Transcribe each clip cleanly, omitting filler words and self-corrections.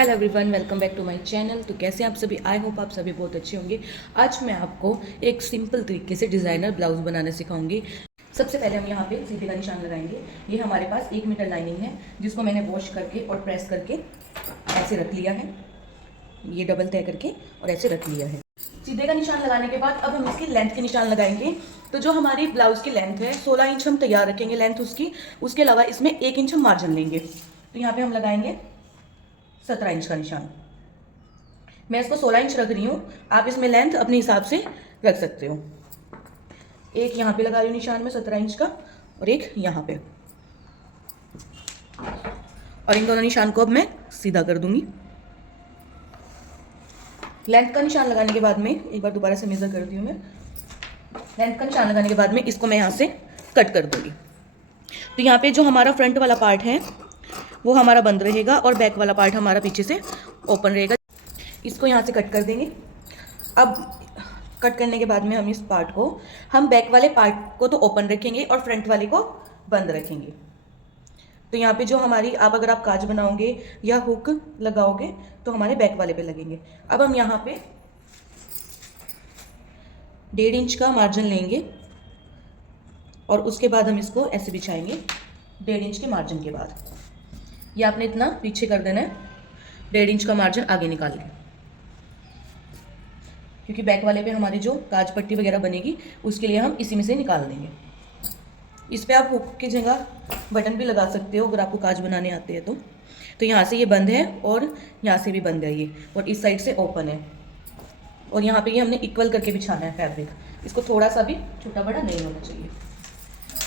Hello everyone, welcome back to my channel. तो कैसे हैं आप सभी? आई होप आप सभी बहुत अच्छे होंगे। आज मैं आपको एक सिंपल तरीके से डिज़ाइनर ब्लाउज बनाना सिखाऊंगी। सबसे पहले हम यहाँ पे सीधे का निशान लगाएंगे। ये हमारे पास 1 मीटर लाइनिंग है जिसको मैंने वॉश करके और प्रेस करके ऐसे रख लिया है। ये डबल तय करके और ऐसे रख लिया है। सीधे का निशान लगाने के बाद अब हम इसकी लेंथ के निशान लगाएंगे। तो जो हमारी ब्लाउज की लेंथ है 16 इंच हम तैयार रखेंगे लेंथ उसकी। उसके अलावा इसमें 1 इंच हम मार्जिन लेंगे। तो यहाँ पे हम लगाएंगे 17 इंच का निशान। मैं इसको 16 इंच रख रही हूँ, आप इसमें लेंथ अपने हिसाब से रख सकते हो। एक यहाँ पे लगा रही हूँ निशान में 17 इंच का और एक यहाँ पे, और इन दोनों निशान को अब मैं सीधा कर दूंगी। लेंथ का निशान लगाने के बाद में एक बार दोबारा से मेजर करती हूँ मैं। लेंथ का निशान लगाने के बाद में इसको मैं यहाँ से कट कर दूंगी। तो यहाँ पे जो हमारा फ्रंट वाला पार्ट है वो हमारा बंद रहेगा और बैक वाला पार्ट हमारा पीछे से ओपन रहेगा। इसको यहाँ से कट कर देंगे। अब कट करने के बाद में हम इस पार्ट को, हम बैक वाले पार्ट को तो ओपन रखेंगे और फ्रंट वाले को बंद रखेंगे। तो यहाँ पे जो हमारी, आप अगर आप काज बनाओगे या हुक लगाओगे तो हमारे बैक वाले पे लगेंगे। अब हम यहाँ पे 1.5 इंच का मार्जिन लेंगे और उसके बाद हम इसको ऐसे बिछाएंगे 1.5 इंच के मार्जिन के बाद। ये आपने इतना पीछे कर देना है, 1.5 इंच का मार्जिन आगे निकाल के, क्योंकि बैक वाले पे हमारी जो काज पट्टी वगैरह बनेगी उसके लिए हम इसी में से निकाल देंगे। इस पे आप हुक की जगह बटन भी लगा सकते हो अगर आपको काज बनाने आते हैं तो यहाँ से ये बंद है और यहाँ से भी बंद है ये, और इस साइड से ओपन है। और यहाँ पे ये हमने इक्वल करके बिछाना है फैब्रिक, इसको थोड़ा सा भी छोटा बड़ा नहीं होना चाहिए।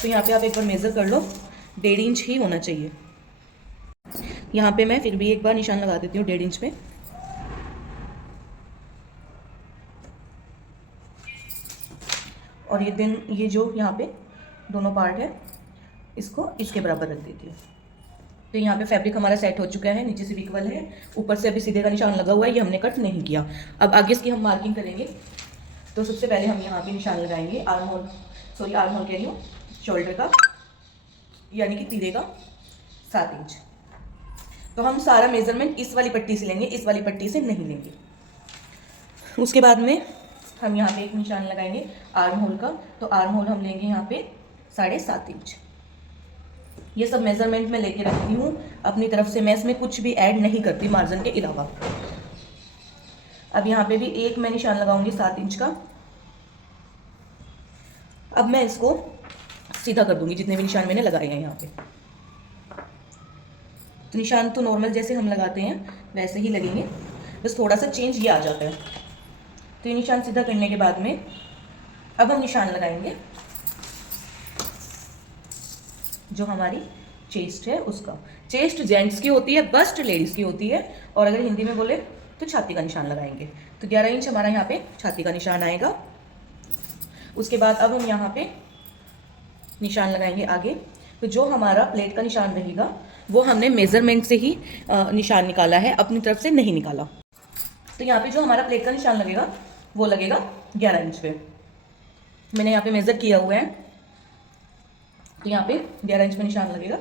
तो यहाँ पे आप एक बार मेज़र कर लो, 1.5 इंच ही होना चाहिए। यहाँ पे मैं फिर भी एक बार निशान लगा देती हूँ 1.5 इंच पे। और ये जो यहाँ पे दोनों पार्ट है इसको इसके बराबर रख देती हूँ। तो यहाँ पे फैब्रिक हमारा सेट हो चुका है, नीचे से भी इक्वल है, ऊपर से अभी सीधे का निशान लगा हुआ है, ये हमने कट नहीं किया। अब आगे इसकी हम मार्किंग करेंगे। तो सबसे पहले हम यहाँ पे निशान लगाएंगे आर्म होल कह रही हूँ, शोल्डर का, यानी कि तीरे का 7 इंच। तो हम सारा मेजरमेंट इस वाली पट्टी से लेंगे, इस वाली पट्टी से नहीं लेंगे। उसके बाद में हम यहाँ पे एक निशान लगाएंगे आर्म होल का। तो आर्म होल हम लेंगे यहाँ पे 7.5 इंच। ये सब मेजरमेंट में लेके रखती हूँ अपनी तरफ से, मैं इसमें कुछ भी ऐड नहीं करती मार्जिन के अलावा। अब यहाँ पे भी एक मैं निशान लगाऊंगी 7 इंच का। अब मैं इसको सीधा कर दूंगी जितने भी निशान मैंने लगाए हैं यहाँ पे। तो निशान तो नॉर्मल जैसे हम लगाते हैं वैसे ही लगेंगे, बस थोड़ा सा चेंज ये आ जाता है। तो ये निशान सीधा करने के बाद में अब हम निशान लगाएंगे जो हमारी चेस्ट है उसका। चेस्ट जेंट्स की होती है, बस्ट लेडीज़ की होती है, और अगर हिंदी में बोले तो छाती का निशान लगाएंगे। तो 11 इंच हमारा यहाँ पे छाती का निशान आएगा। उसके बाद अब हम यहाँ पे निशान लगाएंगे आगे। तो जो हमारा प्लेट का निशान रहेगा वो हमने मेजरमेंट से ही निशान निकाला है, अपनी तरफ से नहीं निकाला। तो यहाँ पे जो हमारा प्लेट का निशान लगेगा वो लगेगा 11 इंच पे। मैंने यहाँ पे मेज़र किया हुआ है, तो यहाँ पे 11 इंच पे निशान लगेगा।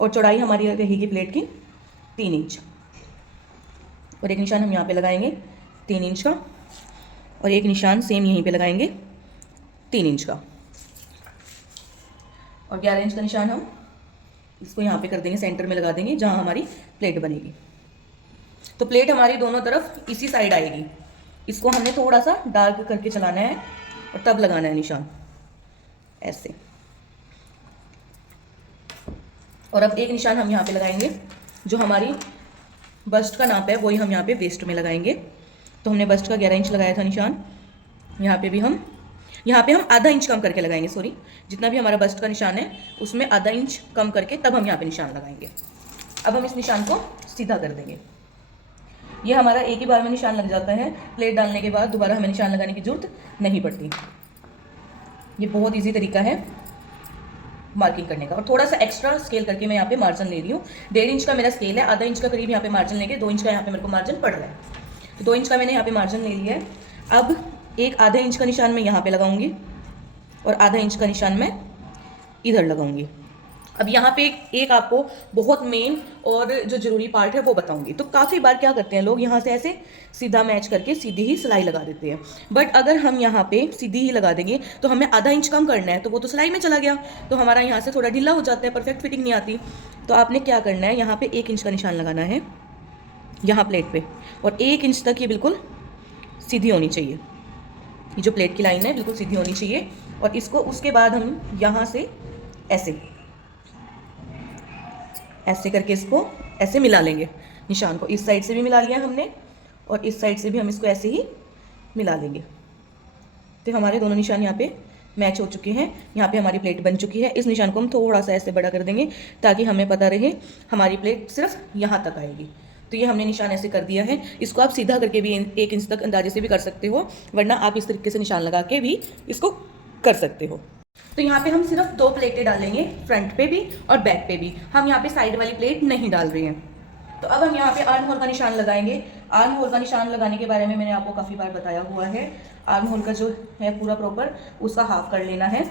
और चौड़ाई हमारी रहेगी प्लेट की 3 इंच। और एक निशान हम यहाँ पे लगाएंगे 3 इंच का, और एक निशान सेम यहीं पे लगाएंगे 3 इंच का। और 11 इंच का निशान हम इसको यहाँ पे कर देंगे, सेंटर में लगा देंगे जहाँ हमारी प्लेट बनेगी। तो प्लेट हमारी दोनों तरफ इसी साइड आएगी। इसको हमने थोड़ा सा डार्क करके चलाना है और तब लगाना है निशान ऐसे। और अब एक निशान हम यहाँ पे लगाएंगे जो हमारी बस्ट का नाप है वही हम यहाँ पे वेस्ट में लगाएंगे। तो हमने बस्ट का 11 इंच लगाया था निशान, यहाँ पे हम आधा इंच कम करके लगाएंगे। सॉरी, जितना भी हमारा बस्ट का निशान है उसमें आधा इंच कम करके तब हम यहाँ पे निशान लगाएंगे। अब हम इस निशान को सीधा कर देंगे। ये हमारा एक ही बार में निशान लग जाता है, प्लेट डालने के बाद दोबारा हमें निशान लगाने की जरूरत नहीं पड़ती। ये बहुत इजी तरीका है मार्किंग करने का। और थोड़ा सा एक्स्ट्रा स्केल करके मैं यहाँ पे मार्जिन ले रही हूँ। 1.5 इंच का मेरा स्केल है, आधा इंच का करीब यहाँ पे मार्जिन लेंगे, 2 इंच का यहाँ पे मेरे को मार्जिन पड़ रहा है। तो 2 इंच का मैंने यहाँ पे मार्जिन ले लिया है। अब एक आधा इंच का निशान मैं यहाँ पे लगाऊंगी और आधा इंच का निशान मैं इधर लगाऊंगी। अब यहाँ पे एक आपको बहुत मेन और जो ज़रूरी पार्ट है वो बताऊंगी। तो काफ़ी बार क्या करते हैं लोग, यहाँ से ऐसे सीधा मैच करके सीधी ही सिलाई लगा देते हैं। बट अगर हम यहाँ पे सीधी ही लगा देंगे तो हमें आधा इंच कम करना है, तो वो तो सिलाई में चला गया, तो हमारा यहाँ से थोड़ा ढीला हो जाता है, परफेक्ट फिटिंग नहीं आती। तो आपने क्या करना है, यहाँ पर 1 इंच का निशान लगाना है यहाँ प्लेट पर, और 1 इंच तक ये बिल्कुल सीधी होनी चाहिए। ये जो प्लेट की लाइन है बिल्कुल सीधी होनी चाहिए। और इसको उसके बाद हम यहाँ से ऐसे ऐसे करके इसको ऐसे मिला लेंगे। निशान को इस साइड से भी मिला लिया हमने और इस साइड से भी हम इसको ऐसे ही मिला लेंगे। तो हमारे दोनों निशान यहाँ पे मैच हो चुके हैं। यहाँ पे हमारी प्लेट बन चुकी है। इस निशान को हम थोड़ा सा ऐसे बड़ा कर देंगे ताकि हमें पता रहे हमारी प्लेट सिर्फ यहाँ तक आएगी। तो ये हमने निशान ऐसे कर दिया है। इसको आप सीधा करके भी 1 इंच तक अंदाजे से भी कर सकते हो, वरना आप इस तरीके से निशान लगा के भी इसको कर सकते हो। तो यहाँ पे हम सिर्फ 2 प्लेटें डालेंगे, फ्रंट पे भी और बैक पे भी। हम यहाँ पे साइड वाली प्लेट नहीं डाल रहे हैं। तो अब हम यहाँ पे आर्म होल का निशान लगाएंगे। आर्म होल का निशान लगाने के बारे में मैंने आपको काफ़ी बार बताया हुआ है। आर्म होल का जो है पूरा प्रॉपर उसका हाफ कर लेना है।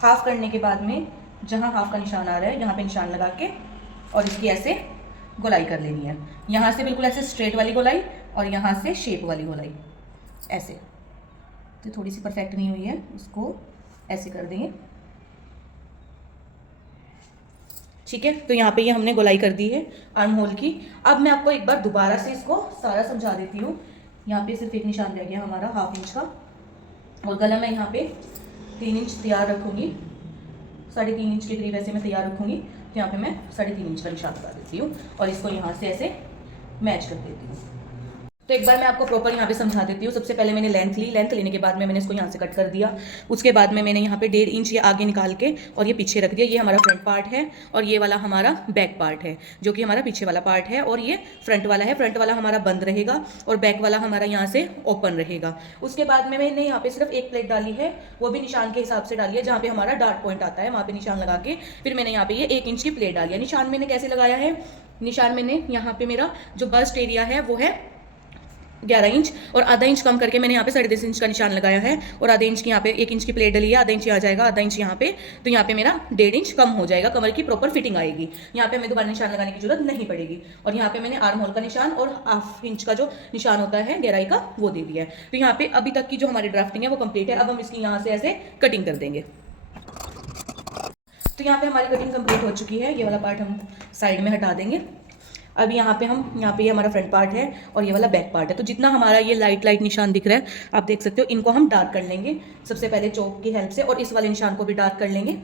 हाफ करने के बाद में जहाँ हाफ का निशान आ रहा है यहाँ पे निशान लगा के और इसकी ऐसे गोलाई कर लेनी है। यहाँ से बिल्कुल ऐसे स्ट्रेट वाली गोलाई और यहाँ से शेप वाली गोलाई ऐसे। तो थोड़ी सी परफेक्ट नहीं हुई है, इसको ऐसे कर देंगे, ठीक है। तो यहाँ पे ये हमने गोलाई कर दी है आर्म होल की। अब मैं आपको एक बार दोबारा से इसको सारा समझा देती हूँ। यहाँ पे सिर्फ एक निशान रह गया हमारा 1/2 इंच का, और गला मैं यहाँ पे 3 इंच तैयार रखूँगी, 3.5 इंच के करीब ऐसे मैं तैयार रखूँगी। तो यहाँ पे मैं 3.5 इंच का निशान लगा देती हूँ और इसको यहाँ से ऐसे मैच कर देती हूँ। तो एक बार मैं आपको प्रॉपर यहाँ पे समझा देती हूँ। सबसे पहले मैंने लेंथ ली, लेंथ लेने के बाद में मैंने इसको यहाँ से कट कर दिया। उसके बाद में मैंने यहाँ पे 1.5 इंच ये आगे निकाल के और ये पीछे रख दिया। ये हमारा फ्रंट पार्ट है और ये वाला हमारा बैक पार्ट है, जो कि हमारा पीछे वाला पार्ट है, और ये फ्रंट वाला है। फ्रंट वाला हमारा बंद रहेगा और बैक वाला हमारा यहाँ से ओपन रहेगा। उसके बाद में मैंने यहाँ पे सिर्फ 1 प्लेट डाली है, वो भी निशान के हिसाब से डाली है। जहाँ पे हमारा डार्ट पॉइंट आता है वहाँ पे निशान लगा के फिर मैंने यहाँ पे ये 1 इंच की प्लेट डाली है। निशान मैंने कैसे लगाया है, निशान मैंने यहाँ पे मेरा जो बस्ट एरिया है वो है 11 इंच, और आधा इंच कम करके मैंने यहाँ पे 3.5 इंच का निशान लगाया है। और आधे इंच की यहाँ पे 1 इंच की प्लेट डली है, आधा इंच आ जाएगा, आधा इंच यहाँ पे, तो यहाँ पे मेरा 1.5 इंच कम हो जाएगा। कमर की प्रॉपर फिटिंग आएगी। यहाँ पे हमें दोबारा निशान लगाने की जरूरत नहीं पड़ेगी। और यहाँ पे मैंने आर्म होल का निशान और 1/2 इंच का जो निशान होता है गहराई का वो दे दिया है। तो यहाँ पे अभी तक की जो हमारी ड्राफ्टिंग है वो कंप्लीट है। अब हम इसकी यहाँ से ऐसे कटिंग कर देंगे। तो यहाँ पे हमारी कटिंग कंप्लीट हो चुकी है। ये वाला पार्ट हम साइड में हटा देंगे। अब यहाँ पे ये हमारा फ्रंट पार्ट है और ये वाला बैक पार्ट है। तो जितना हमारा ये लाइट निशान दिख रहा है आप देख सकते हो, इनको हम डार्क कर लेंगे सबसे पहले चौक की हेल्प से, और इस वाले निशान को भी डार्क कर लेंगे।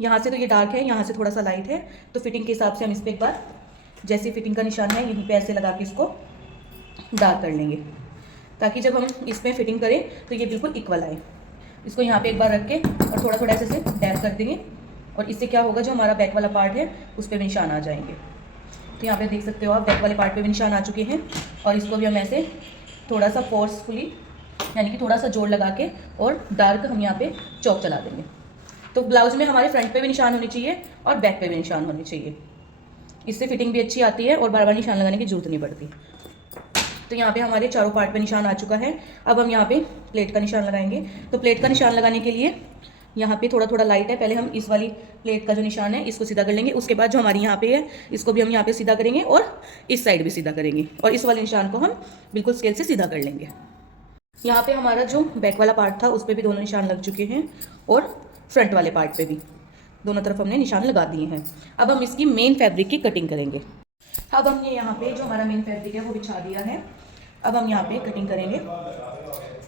यहाँ से तो ये डार्क है, यहाँ से थोड़ा सा लाइट है, तो फिटिंग के हिसाब से हम इस पर एक बार जैसे फिटिंग का निशान है यहीं पे ऐसे लगा के इसको डार्क कर लेंगे, ताकि जब हम इसमें फिटिंग करें तो ये बिल्कुल इक्वल आए। इसको यहाँ पे एक बार रख के और थोड़ा थोड़ा ऐसे डैप कर देंगे, और इससे क्या होगा, जो हमारा बैक वाला पार्ट है उस पर भी निशान आ जाएंगे। तो यहाँ पे देख सकते हो आप बैक वाले पार्ट पे भी निशान आ चुके हैं, और इसको भी हम ऐसे थोड़ा सा फोर्सफुली यानी कि थोड़ा सा जोर लगा के और डार्क हम यहाँ पे चौक चला देंगे। तो ब्लाउज में हमारे फ्रंट पे भी निशान होने चाहिए और बैक पे भी निशान होने चाहिए। इससे फिटिंग भी अच्छी आती है और बार बार निशान लगाने की जरूरत नहीं पड़ती। तो यहाँ पे हमारे चारों पार्ट पे निशान आ चुका है। अब हम यहाँ पे प्लेट का निशान लगाएंगे। तो प्लेट का निशान लगाने के लिए यहाँ पे थोड़ा थोड़ा लाइट है, पहले हम इस वाली प्लेट का जो निशान है इसको सीधा कर लेंगे। उसके बाद जो हमारी यहाँ पे है इसको भी हम यहाँ पे सीधा करेंगे और इस साइड भी सीधा करेंगे, और इस वाले निशान को हम बिल्कुल स्केल से सीधा कर लेंगे। यहाँ पे हमारा जो बैक वाला पार्ट था उस पर भी दोनों निशान लग चुके हैं, और फ्रंट वाले पार्ट पे भी दोनों तरफ हमने निशान लगा दिए हैं। अब हम इसकी मेन फैब्रिक की कटिंग करेंगे। अब हमने यहाँ पे जो हमारा मेन फैब्रिक है वो बिछा दिया है। अब हम यहाँ पे कटिंग करेंगे।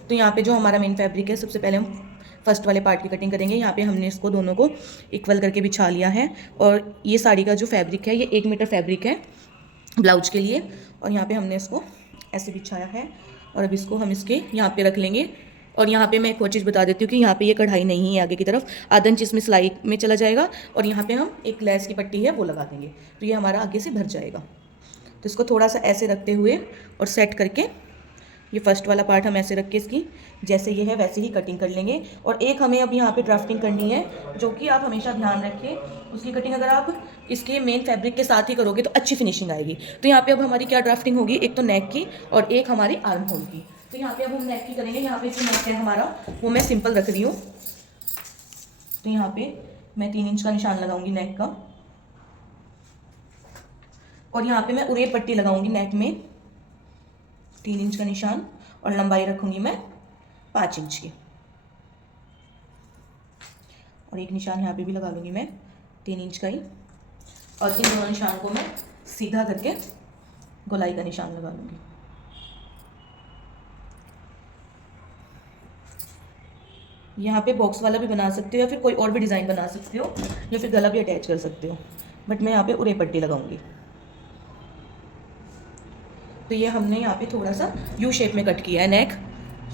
तो यहाँ पे जो हमारा मेन फैब्रिक है सबसे पहले हम फर्स्ट वाले पार्ट की कटिंग करेंगे। यहाँ पे हमने इसको दोनों को इक्वल करके बिछा लिया है, और ये साड़ी का जो फैब्रिक है ये 1 मीटर फैब्रिक है ब्लाउज के लिए, और यहाँ पे हमने इसको ऐसे बिछाया है। और अब इसको हम इसके यहाँ पे रख लेंगे। और यहाँ पे मैं एक और चीज़ बता देती हूँ कि यहाँ पे ये कढ़ाई नहीं है आगे की तरफ, आधा इंच इसमें सिलाई में चला जाएगा, और यहाँ पे हम एक लेस की पट्टी है वो लगा देंगे, तो ये हमारा आगे से भर जाएगा। तो इसको थोड़ा सा ऐसे रखते हुए और सेट करके ये फर्स्ट वाला पार्ट हम ऐसे रख के इसकी जैसे ये है वैसे ही कटिंग कर लेंगे। और एक हमें अब यहाँ पे ड्राफ्टिंग करनी है, जो कि आप हमेशा ध्यान रखें, उसकी कटिंग अगर आप इसके मेन फैब्रिक के साथ ही करोगे तो अच्छी फिनिशिंग आएगी। तो यहाँ पे अब हमारी क्या ड्राफ्टिंग होगी, एक तो नेक की और एक हमारी आर्म होल की। तो यहाँ पे अब हम नेक की करेंगे। यहाँ पे जो नेक है हमारा वो मैं सिंपल रख रही हूँ। तो यहाँ पे मैं 3 इंच का निशान लगाऊंगी नेक का, और यहाँ पे मैं उरेप पट्टी लगाऊंगी नेक में 3 इंच का निशान, और लंबाई रखूंगी मैं 5 इंच की, और एक निशान यहाँ पे भी लगा लूंगी मैं 3 इंच का ही, और इन दोनों निशान को मैं सीधा करके गोलाई का निशान लगा लूंगी। यहाँ पे बॉक्स वाला भी बना सकते हो या फिर कोई और भी डिज़ाइन बना सकते हो, या फिर गला भी अटैच कर सकते हो, बट मैं यहाँ पे उरे पट्टी लगाऊंगी। तो ये हमने यहाँ पे थोड़ा सा यू शेप में कट किया है नेक,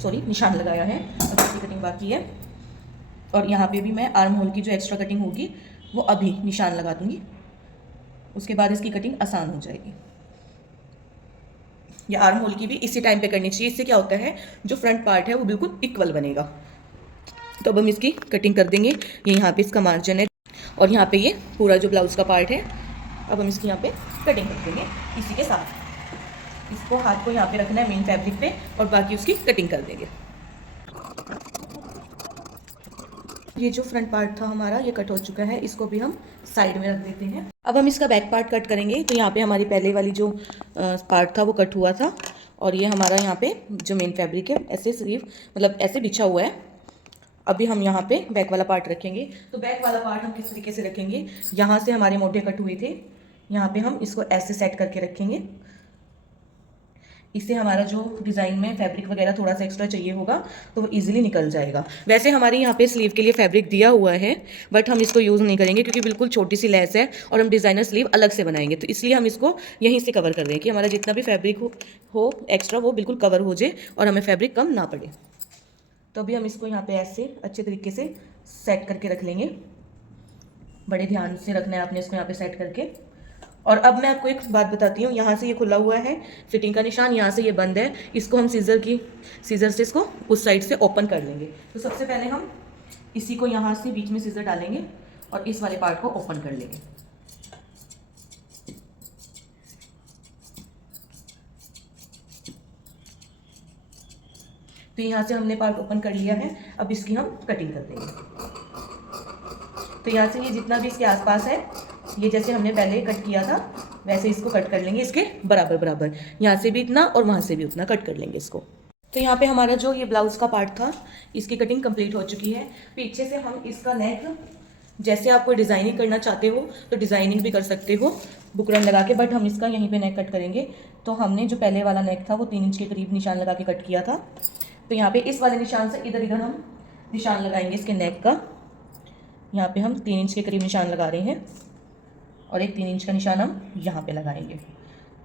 सॉरी निशान लगाया है, और इसकी कटिंग बाकी है। और यहाँ पे भी मैं आर्म होल की जो एक्स्ट्रा कटिंग होगी वो अभी निशान लगा दूंगी, उसके बाद इसकी कटिंग आसान हो जाएगी। ये आर्म होल की भी इसी टाइम पे करनी चाहिए, इससे क्या होता है जो फ्रंट पार्ट है वो बिल्कुल इक्वल बनेगा। तो अब हम इसकी कटिंग कर देंगे। ये यहाँ पे इसका मार्जिन है, और यहाँ पे ये पूरा जो ब्लाउज का पार्ट है, अब हम इसकी यहाँ पे कटिंग कर देंगे इसी के साथ। इसको हाथ को यहाँ पे रखना है मेन फैब्रिक पे, और बाकी उसकी कटिंग कर देंगे। ये जो फ्रंट पार्ट था हमारा ये कट हो चुका है, इसको भी हम साइड में रख देते हैं। अब हम इसका बैक पार्ट कट करेंगे। तो यहाँ पे हमारी पहले वाली जो पार्ट था वो कट हुआ था, और ये हमारा यहाँ पे जो मेन फैब्रिक है ऐसे स्लीव मतलब ऐसे बिछा हुआ है। अभी हम यहाँ पे बैक वाला पार्ट रखेंगे। तो बैक वाला पार्ट हम किस तरीके से रखेंगे, यहाँ से हमारे मोटे कट हुए थे, यहाँ पे हम इसको ऐसे सेट करके रखेंगे। इससे हमारा जो डिज़ाइन में फैब्रिक वगैरह थोड़ा सा एक्स्ट्रा चाहिए होगा तो वो इजीली निकल जाएगा। वैसे हमारे यहाँ पे स्लीव के लिए फैब्रिक दिया हुआ है, बट हम इसको यूज़ नहीं करेंगे क्योंकि बिल्कुल छोटी सी लेस है और हम डिज़ाइनर स्लीव अलग से बनाएंगे। तो इसलिए हम इसको यहीं से कवर कर दें कि हमारा जितना भी फैब्रिक हो एक्स्ट्रा वो बिल्कुल कवर हो जाए और हमें फैब्रिक कम ना पड़े। तो अभी हम इसको यहाँ पे ऐसे अच्छे तरीके से सेट करके रख लेंगे। बड़े ध्यान से रखना है आपने इसको यहाँ पे सेट करके। और अब मैं आपको एक बात बताती हूँ, यहाँ से ये खुला हुआ है फिटिंग का निशान, यहाँ से ये बंद है। इसको हम सीजर से इसको उस साइड से ओपन कर लेंगे। तो सबसे पहले हम इसी को यहाँ से बीच में सीजर डालेंगे और इस वाले पार्ट को ओपन कर लेंगे। तो यहाँ से हमने पार्ट ओपन कर लिया है। अब इसकी हम कटिंग कर देंगे। तो यहाँ से ये जितना भी इसके आसपास है, ये जैसे हमने पहले कट किया था वैसे इसको कट कर लेंगे इसके बराबर बराबर। यहाँ से भी इतना और वहाँ से भी उतना कट कर लेंगे इसको। तो यहाँ पे हमारा जो ये ब्लाउज का पार्ट था इसकी कटिंग कंप्लीट हो चुकी है। पीछे से हम इसका नेक जैसे आप कोई डिज़ाइनिंग करना चाहते हो तो डिज़ाइनिंग भी कर सकते हो बुकरम लगा के, बट हम इसका यहीं पे नेक कट करेंगे। तो हमने जो पहले वाला नेक था वो 3 इंच के करीब निशान लगा के कट किया था। तो यहाँ पे इस वाले निशान से इधर इधर हम निशान लगाएंगे इसके नेक का। यहाँ पे हम 3 इंच के करीब निशान लगा रहे हैं और एक 3 इंच का निशान हम यहाँ पे लगाएंगे।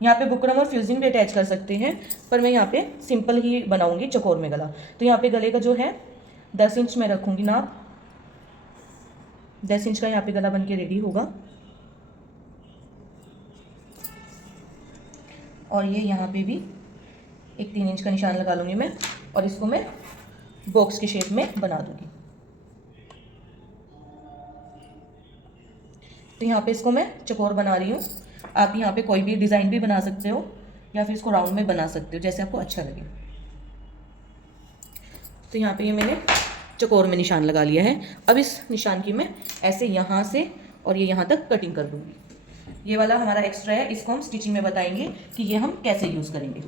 यहाँ पे बुकरम और फ्यूजिंग भी अटैच कर सकते हैं, पर मैं यहाँ पे सिंपल ही बनाऊंगी चकोर में गला। तो यहाँ पे गले का जो है 10 इंच में रखूँगी नाप। 10 इंच का यहाँ पे गला बन के रेडी होगा। और ये यहाँ पे भी एक 3 इंच का निशान लगा लूँगी मैं और इसको मैं बॉक्स की शेप में बना दूँगी। तो यहाँ पे इसको मैं चकोर बना रही हूँ। आप यहाँ पे कोई भी डिज़ाइन भी बना सकते हो या फिर इसको राउंड में बना सकते हो जैसे आपको अच्छा लगे। तो यहाँ पे ये मैंने चकोर में निशान लगा लिया है। अब इस निशान की मैं ऐसे यहाँ से और ये यहाँ तक कटिंग कर दूँगी। ये वाला हमारा एक्स्ट्रा है, इसको हम स्टिचिंग में बताएंगे कि ये हम कैसे यूज़ करेंगे।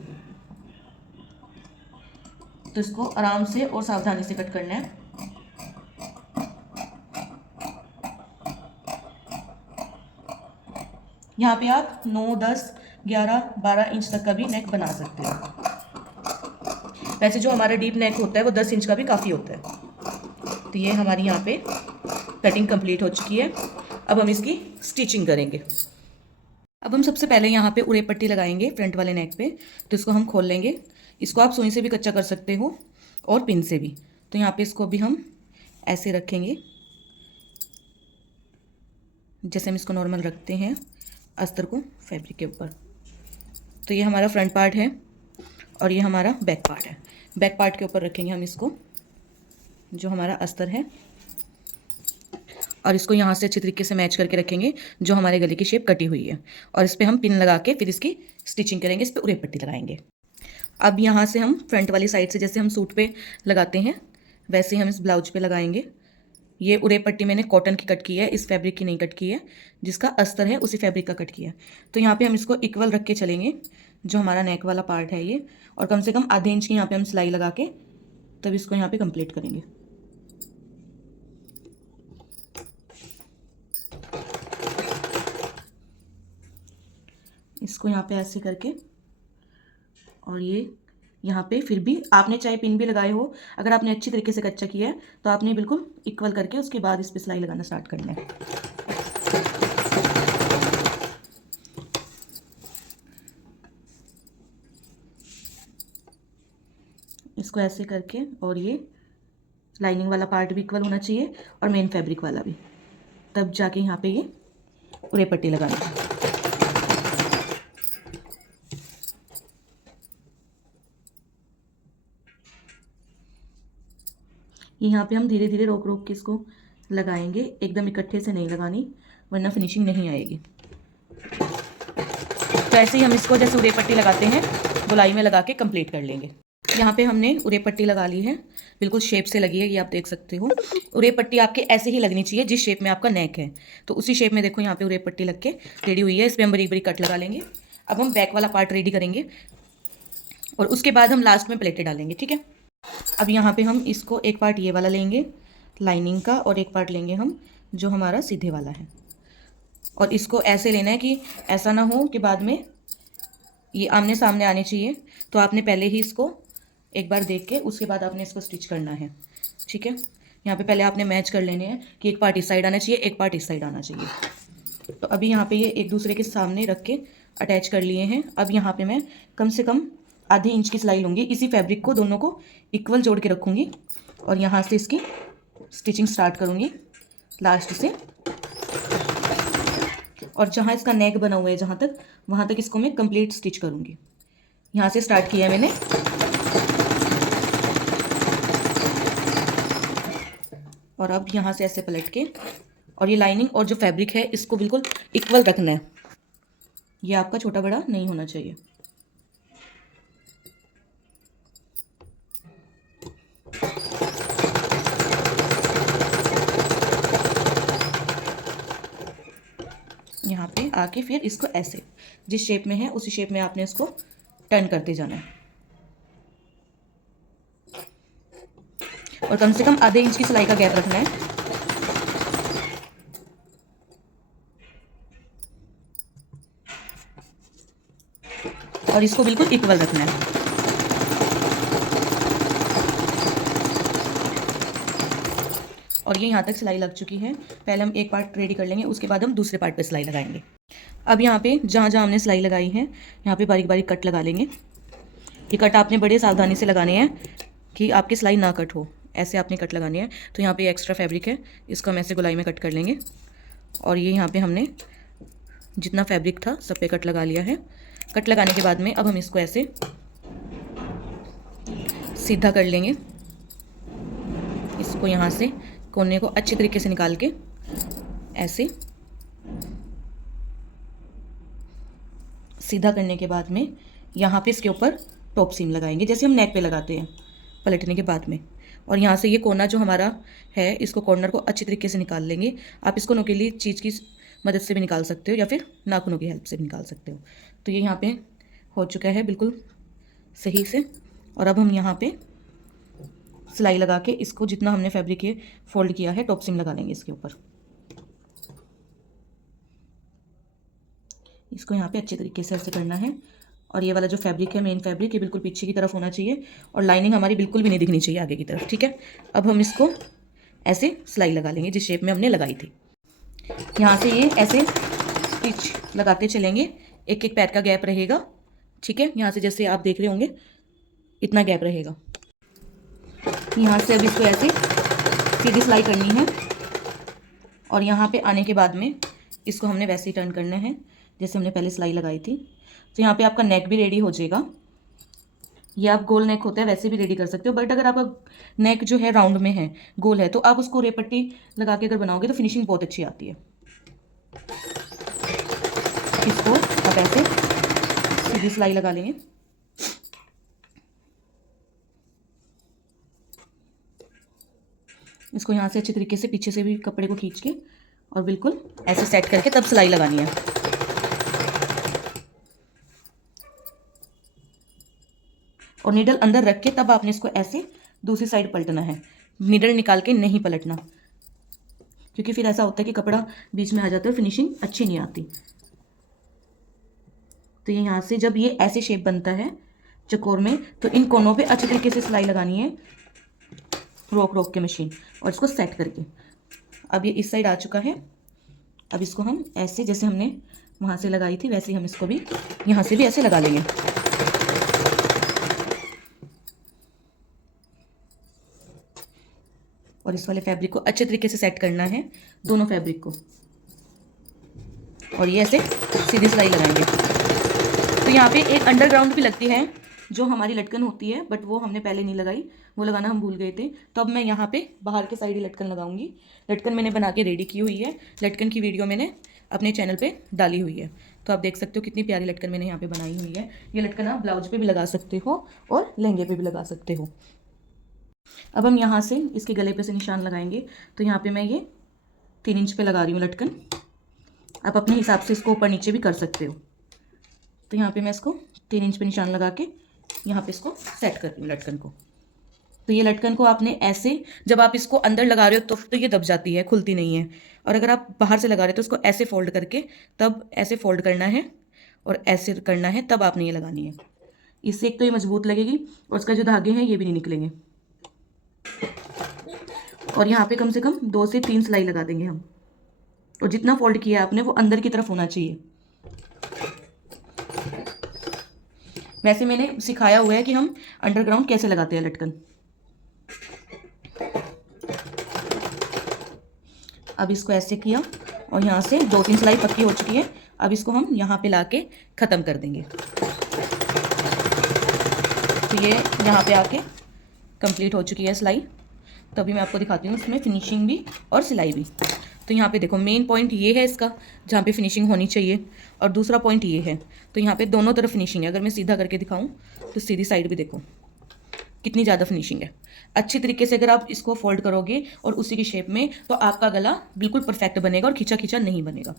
तो इसको आराम से और सावधानी से कट करना है। यहाँ पे आप 9, 10, 11, 12 इंच तक का भी नेक बना सकते हो। वैसे जो हमारा डीप नेक होता है वो 10 इंच का भी काफ़ी होता है। तो ये हमारी यहाँ पे कटिंग कंप्लीट हो चुकी है। अब हम इसकी स्टिचिंग करेंगे। अब हम सबसे पहले यहाँ पे उरे पट्टी लगाएंगे फ्रंट वाले नेक पे। तो इसको हम खोल लेंगे। इसको आप सुई से भी कच्चा कर सकते हो और पिन से भी। तो यहाँ पे इसको अभी हम ऐसे रखेंगे जैसे हम इसको नॉर्मल रखते हैं अस्तर को फैब्रिक के ऊपर। तो ये हमारा फ्रंट पार्ट है और ये हमारा बैक पार्ट है। बैक पार्ट के ऊपर रखेंगे हम इसको जो हमारा अस्तर है, और इसको यहाँ से अच्छी तरीके से मैच करके रखेंगे जो हमारे गले की शेप कटी हुई है। और इस पर हम पिन लगा के फिर इसकी स्टिचिंग करेंगे, इस पर उरे पट्टी लगाएंगे। अब यहाँ से हम फ्रंट वाली साइड से जैसे हम सूट पे लगाते हैं वैसे ही हम इस ब्लाउज पे लगाएंगे। ये उरे पट्टी मैंने कॉटन की कट की है, इस फैब्रिक की नहीं कट की है, जिसका अस्तर है उसी फैब्रिक का कट किया है। तो यहाँ पे हम इसको इक्वल रख के चलेंगे, जो हमारा नेक वाला पार्ट है ये, और कम से कम आधे इंच की यहाँ पे हम सिलाई लगा के तब इसको यहाँ पे कंप्लीट करेंगे। इसको यहाँ पे ऐसे करके, और ये यहाँ पे फिर भी आपने चाहे पिन भी लगाए हो, अगर आपने अच्छी तरीके से कच्चा किया है तो आपने बिल्कुल इक्वल करके उसके बाद इस पे सिलाई लगाना स्टार्ट करना है। इसको ऐसे करके, और ये लाइनिंग वाला पार्ट भी इक्वल होना चाहिए और मेन फैब्रिक वाला भी, तब जाके यहाँ पे ये उरे पट्टी लगानी है। यहाँ पे हम धीरे धीरे रोक रोक के इसको लगाएंगे, एकदम इकट्ठे से नहीं लगानी वरना फिनिशिंग नहीं आएगी। तो ऐसे ही हम इसको जैसे उरे पट्टी लगाते हैं गोलाई में लगा के कंप्लीट कर लेंगे। यहाँ पे हमने उरे पट्टी लगा ली है, बिल्कुल शेप से लगी है, ये आप देख सकते हो। उरे पट्टी आपके ऐसे ही लगनी चाहिए जिस शेप में आपका नेक है, तो उसी शेप में देखो यहाँ पे उरे पट्टी लग के रेडी हुई है। इस पर हम बरीक बरीक कट लगा लेंगे। अब हम बैक वाला पार्ट रेडी करेंगे और उसके बाद हम लास्ट में प्लेटें डालेंगे, ठीक है। अब यहाँ पे हम इसको एक पार्ट ये वाला लेंगे लाइनिंग का, और एक पार्ट लेंगे हम जो हमारा सीधे वाला है, और इसको ऐसे लेना है कि ऐसा ना हो कि बाद में ये आमने सामने आने चाहिए। तो आपने पहले ही इसको एक बार देख के उसके बाद आपने इसको स्टिच करना है, ठीक है। यहाँ पे पहले आपने मैच कर लेने हैं कि एक पार्ट इस साइड आना चाहिए, एक पार्ट इस साइड आना चाहिए। तो अभी यहाँ पे ये एक दूसरे के सामने रख के अटैच कर लिए हैं। अब यहाँ पे मैं कम से कम आधे इंच की सिलाई लूँगी, इसी फैब्रिक को दोनों को इक्वल जोड़ के रखूँगी और यहाँ से इसकी स्टिचिंग स्टार्ट करूँगी लास्ट से, और जहाँ इसका नेक बना हुआ है जहाँ तक, वहाँ तक इसको मैं कंप्लीट स्टिच करूँगी। यहाँ से स्टार्ट किया है मैंने, और अब यहाँ से ऐसे पलट के, और ये लाइनिंग और जो फैब्रिक है इसको बिल्कुल इक्वल रखना है, ये आपका छोटा बड़ा नहीं होना चाहिए। यहाँ पे आके फिर इसको ऐसे जिस शेप में है उसी शेप में आपने इसको टर्न करते जाना है, और कम से कम आधे इंच की सिलाई का गैप रखना है। और इसको बिल्कुल इक्वल रखना है। और ये यहाँ तक सिलाई लग चुकी है। पहले हम एक पार्ट रेडी कर लेंगे, उसके बाद हम दूसरे पार्ट पे सिलाई लगाएंगे। अब यहाँ पे जहाँ जहाँ हमने सिलाई लगाई है यहाँ पे बारीक बारीक कट लगा लेंगे। ये कट आपने बड़े सावधानी से लगाने हैं कि आपकी सिलाई ना कट हो, ऐसे आपने कट लगानी है। तो यहाँ पे एक्स्ट्रा फैब्रिक है, इसको हम ऐसे गोलाई में कट कर लेंगे, और ये यहाँ पे हमने जितना फैब्रिक था सब पे कट लगा लिया है। कट लगाने के बाद में अब हम इसको ऐसे सीधा कर लेंगे, इसको यहाँ से कोने को अच्छी तरीके से निकाल के ऐसे सीधा करने के बाद में यहाँ पे इसके ऊपर टॉप सीम लगाएंगे जैसे हम नेक पे लगाते हैं पलटने के बाद में। और यहाँ से ये कोना जो हमारा है इसको कॉर्नर को अच्छी तरीके से निकाल लेंगे। आप इसको नुकीली चीज़ की मदद से भी निकाल सकते हो या फिर नाखूनों की हेल्प से भी निकाल सकते हो। तो ये यहाँ पे हो चुका है बिल्कुल सही से। और अब हम यहाँ पे सिलाई लगा के इसको जितना हमने फैब्रिक ये फोल्ड किया है टॉप सीम लगा लेंगे इसके ऊपर। इसको यहाँ पे अच्छे तरीके से ऐसे करना है। और ये वाला जो फैब्रिक है मेन फैब्रिक ये बिल्कुल पीछे की तरफ होना चाहिए और लाइनिंग हमारी बिल्कुल भी नहीं दिखनी चाहिए आगे की तरफ, ठीक है। अब हम इसको ऐसे सिलाई लगा लेंगे जिस शेप में हमने लगाई थी। यहाँ से ये ऐसे स्टिच लगाते चलेंगे, एक एक पैर का गैप रहेगा, ठीक है। यहाँ से जैसे आप देख रहे होंगे इतना गैप रहेगा। यहाँ से अब इसको ऐसे सीधी सिलाई करनी है और यहाँ पे आने के बाद में इसको हमने वैसे ही टर्न करना है जैसे हमने पहले सिलाई लगाई थी। तो यहाँ पे आपका नेक भी रेडी हो जाएगा। ये आप गोल नेक होता है वैसे भी रेडी कर सकते हो, बट अगर आपका नेक जो है राउंड में है, गोल है, तो आप उसको रेपट्टी लगा के अगर बनाओगे तो फिनिशिंग बहुत अच्छी आती है। इसको आप ऐसे सीधी सिलाई लगा लेंगे। इसको यहाँ से अच्छे तरीके से पीछे से भी कपड़े को खींच के और बिल्कुल ऐसे सेट करके तब सिलाई लगानी है। और नीडल अंदर रख के तब आपने इसको ऐसे दूसरी साइड पलटना है, नीडल निकाल के नहीं पलटना, क्योंकि फिर ऐसा होता है कि कपड़ा बीच में आ जाता है, फिनिशिंग अच्छी नहीं आती। तो ये यहाँ से जब ये ऐसे शेप बनता है चकोर में, तो इन कोनों पे अच्छे तरीके से सिलाई लगानी है, रोक रोक के मशीन, और इसको सेट करके। अब ये इस साइड आ चुका है। अब इसको हम ऐसे जैसे हमने वहाँ से लगाई थी वैसे ही हम इसको भी यहाँ से भी ऐसे लगा लेंगे। और इस वाले फैब्रिक को अच्छे तरीके से सेट करना है, दोनों फैब्रिक को, और ये ऐसे सीधी सिलाई लगाएंगे। तो यहाँ पे एक अंडरग्राउंड भी लगती है जो हमारी लटकन होती है, बट वो हमने पहले नहीं लगाई, वो लगाना हम भूल गए थे। तो अब मैं यहाँ पे बाहर के साइड ही लटकन लगाऊंगी। लटकन मैंने बना के रेडी की हुई है, लटकन की वीडियो मैंने अपने चैनल पे डाली हुई है, तो आप देख सकते हो कितनी प्यारी लटकन मैंने यहाँ पे बनाई हुई है। ये लटकन आप ब्लाउज पे भी लगा सकते हो और लहंगे पे भी लगा सकते हो। अब हम यहाँ से इसके गले पे से निशान लगाएंगे। तो यहाँ पे मैं ये 3 इंच पे लगा रही हूँ लटकन। आप अपने हिसाब से इसको ऊपर नीचे भी कर सकते हो। तो यहाँ पे मैं इसको 3 इंच पे निशान लगा के यहाँ पे इसको सेट कर रही हूँ लटकन को। तो ये लटकन को आपने ऐसे, जब आप इसको अंदर लगा रहे हो तो ये दब जाती है, खुलती नहीं है। और अगर आप बाहर से लगा रहे हो तो इसको ऐसे फोल्ड करके तब ऐसे फोल्ड करना है और ऐसे करना है, तब आपने ये लगानी है। इससे एक तो ये मजबूत लगेगी और उसका जो धागे हैं ये भी नहीं निकलेंगे। और यहाँ पे कम से कम 2 से 3 सिलाई लगा देंगे हम। और जितना फोल्ड किया आपने वो अंदर की तरफ होना चाहिए। वैसे मैंने सिखाया हुआ है कि हम अंडरग्राउंड कैसे लगाते हैं लटकन। अब इसको ऐसे किया और यहाँ से 2-3 सिलाई पक्की हो चुकी है। अब इसको हम यहाँ पे लाके ख़त्म कर देंगे। तो ये यहाँ पे आके कंप्लीट हो चुकी है सिलाई। तो अभी मैं आपको दिखाती हूँ इसमें फिनिशिंग भी और सिलाई भी। तो यहाँ पे देखो मेन पॉइंट ये है इसका, जहाँ पे फिनिशिंग होनी चाहिए, और दूसरा पॉइंट ये है। तो यहाँ पे दोनों तरफ फिनिशिंग है। अगर मैं सीधा करके दिखाऊँ तो सीधी साइड भी देखो कितनी ज़्यादा फिनिशिंग है। अच्छी तरीके से अगर आप इसको फोल्ड करोगे और उसी की शेप में, तो आपका गला बिल्कुल परफेक्ट बनेगा और खींचा खींचा नहीं बनेगा।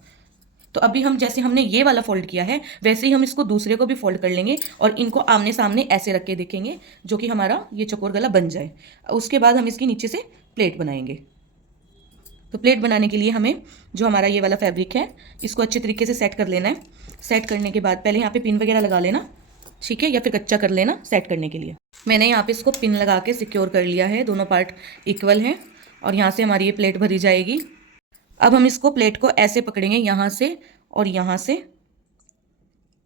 तो अभी हम जैसे हमने ये वाला फोल्ड किया है वैसे ही हम इसको दूसरे को भी फोल्ड कर लेंगे और इनको आमने सामने ऐसे रख के देखेंगे, जो कि हमारा ये चकोर गला बन जाए। उसके बाद हम इसकी नीचे से प्लेट बनाएंगे। तो प्लेट बनाने के लिए हमें जो हमारा ये वाला फैब्रिक है इसको अच्छे तरीके से सेट कर लेना है। सेट करने के बाद पहले यहाँ पे पिन वगैरह लगा लेना, ठीक है, या फिर कच्चा कर लेना सेट करने के लिए। मैंने यहाँ पे इसको पिन लगा के सिक्योर कर लिया है, दोनों पार्ट इक्वल हैं और यहाँ से हमारी ये प्लेट भरी जाएगी। अब हम इसको प्लेट को ऐसे पकड़ेंगे यहाँ से और यहाँ से,